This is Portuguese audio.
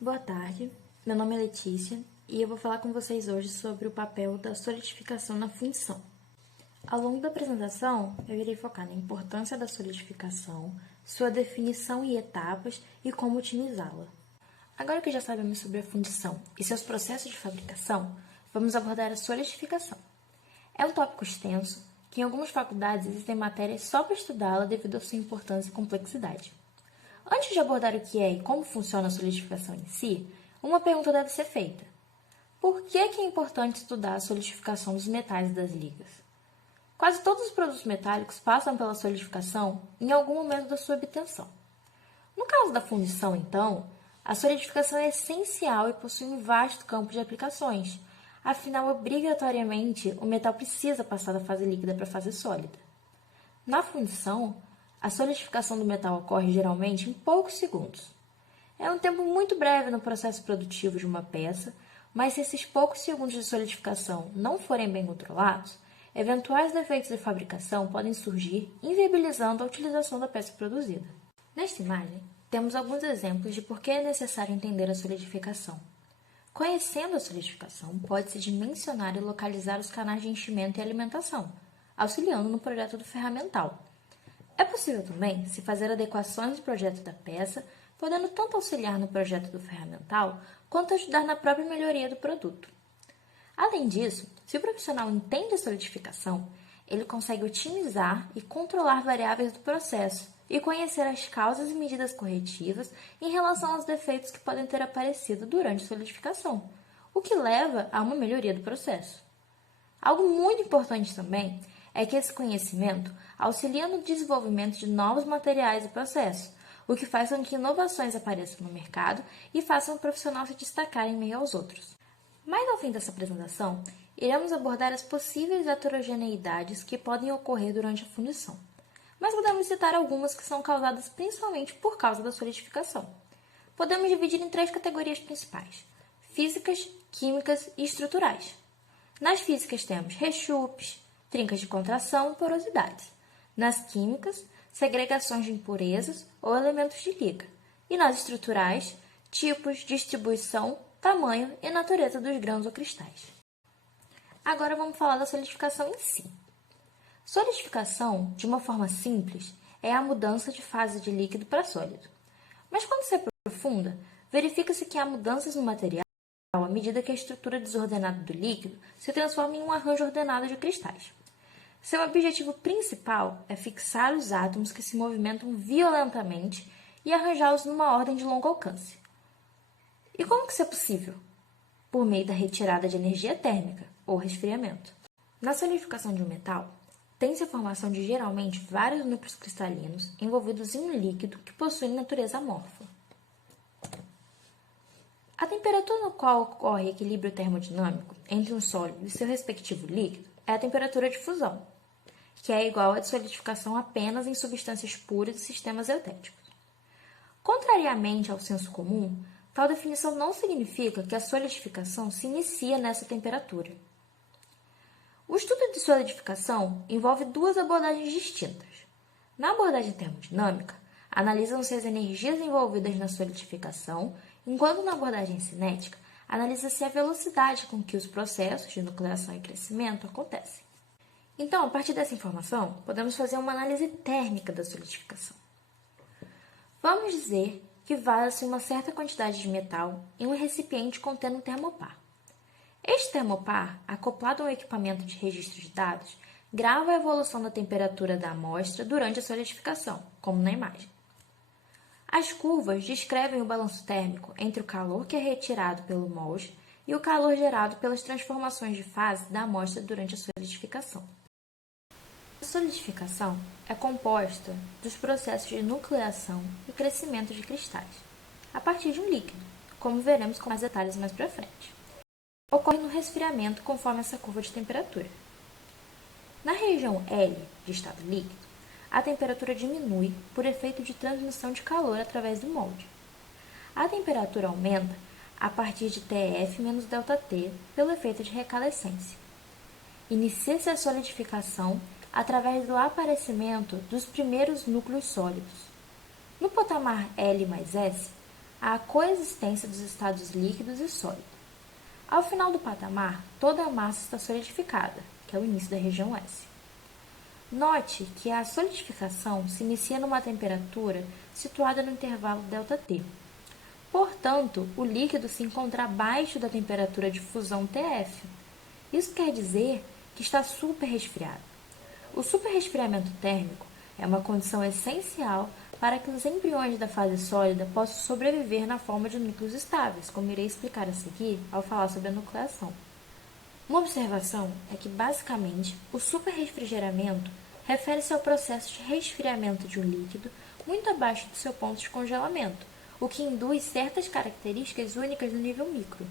Boa tarde, meu nome é Letícia e eu vou falar com vocês hoje sobre o papel da solidificação na fundição. Ao longo da apresentação, eu irei focar na importância da solidificação, sua definição e etapas e como otimizá-la. Agora que já sabemos sobre a fundição e seus processos de fabricação, vamos abordar a solidificação. É um tópico extenso que em algumas faculdades existem matérias só para estudá-la devido à sua importância e complexidade. Antes de abordar o que é e como funciona a solidificação em si, uma pergunta deve ser feita. Por que é importante estudar a solidificação dos metais e das ligas? Quase todos os produtos metálicos passam pela solidificação em algum momento da sua obtenção. No caso da fundição, então, a solidificação é essencial e possui um vasto campo de aplicações. Afinal, obrigatoriamente, o metal precisa passar da fase líquida para a fase sólida. Na fundição, a solidificação do metal ocorre geralmente em poucos segundos. É um tempo muito breve no processo produtivo de uma peça, mas se esses poucos segundos de solidificação não forem bem controlados, eventuais defeitos de fabricação podem surgir, inviabilizando a utilização da peça produzida. Nesta imagem, temos alguns exemplos de por que é necessário entender a solidificação. Conhecendo a solidificação, pode-se dimensionar e localizar os canais de enchimento e alimentação, auxiliando no projeto do ferramental. É possível também se fazer adequações do projeto da peça, podendo tanto auxiliar no projeto do ferramental, quanto ajudar na própria melhoria do produto. Além disso, se o profissional entende a solidificação, ele consegue otimizar e controlar variáveis do processo e conhecer as causas e medidas corretivas em relação aos defeitos que podem ter aparecido durante a solidificação, o que leva a uma melhoria do processo. Algo muito importante também é que esse conhecimento auxilia no desenvolvimento de novos materiais e processos, o que faz com que inovações apareçam no mercado e façam o profissional se destacar em meio aos outros. Mais ao fim dessa apresentação, iremos abordar as possíveis heterogeneidades que podem ocorrer durante a fundição, mas podemos citar algumas que são causadas principalmente por causa da solidificação. Podemos dividir em 3 categorias principais: físicas, químicas e estruturais. Nas físicas temos rechupes, trincas de contração e porosidades. Nas químicas, segregações de impurezas ou elementos de liga. E nas estruturais, tipos, distribuição, tamanho e natureza dos grãos ou cristais. Agora vamos falar da solidificação em si. Solidificação, de uma forma simples, é a mudança de fase de líquido para sólido. Mas quando se aprofunda, verifica-se que há mudanças no material à medida que a estrutura desordenada do líquido se transforma em um arranjo ordenado de cristais. Seu objetivo principal é fixar os átomos que se movimentam violentamente e arranjá-los numa ordem de longo alcance. E como que isso é possível? Por meio da retirada de energia térmica, ou resfriamento. Na solidificação de um metal, tem-se a formação de geralmente vários núcleos cristalinos envolvidos em um líquido que possui natureza amorfa. A temperatura no qual ocorre equilíbrio termodinâmico entre um sólido e seu respectivo líquido é a temperatura de fusão, que é igual à de solidificação apenas em substâncias puras e sistemas eutéticos. Contrariamente ao senso comum, tal definição não significa que a solidificação se inicia nessa temperatura. O estudo de solidificação envolve 2 abordagens distintas. Na abordagem termodinâmica, analisam-se as energias envolvidas na solidificação, enquanto na abordagem cinética, analisa-se a velocidade com que os processos de nucleação e crescimento acontecem. Então, a partir dessa informação, podemos fazer uma análise térmica da solidificação. Vamos dizer que vaza-se uma certa quantidade de metal em um recipiente contendo um termopar. Este termopar, acoplado a um equipamento de registro de dados, grava a evolução da temperatura da amostra durante a solidificação, como na imagem. As curvas descrevem o balanço térmico entre o calor que é retirado pelo molde e o calor gerado pelas transformações de fase da amostra durante a solidificação. A solidificação é composta dos processos de nucleação e crescimento de cristais, a partir de um líquido, como veremos com mais detalhes mais para frente. Ocorre no resfriamento conforme essa curva de temperatura. Na região L, de estado líquido, a temperatura diminui por efeito de transmissão de calor através do molde. A temperatura aumenta a partir de TF menos ΔT pelo efeito de recalescência. Inicia-se a solidificação através do aparecimento dos primeiros núcleos sólidos. No patamar L mais S, à coexistência dos estados líquidos e sólidos. Ao final do patamar, toda a massa está solidificada, que é o início da região S. Note que a solidificação se inicia numa temperatura situada no intervalo ΔT. Portanto, o líquido se encontra abaixo da temperatura de fusão TF. Isso quer dizer que está superresfriado. O superresfriamento térmico é uma condição essencial para que os embriões da fase sólida possam sobreviver na forma de núcleos estáveis, como irei explicar a seguir ao falar sobre a nucleação. Uma observação é que, basicamente, o superrefrigeramento refere-se ao processo de resfriamento de um líquido muito abaixo do seu ponto de congelamento, o que induz certas características únicas no nível micro.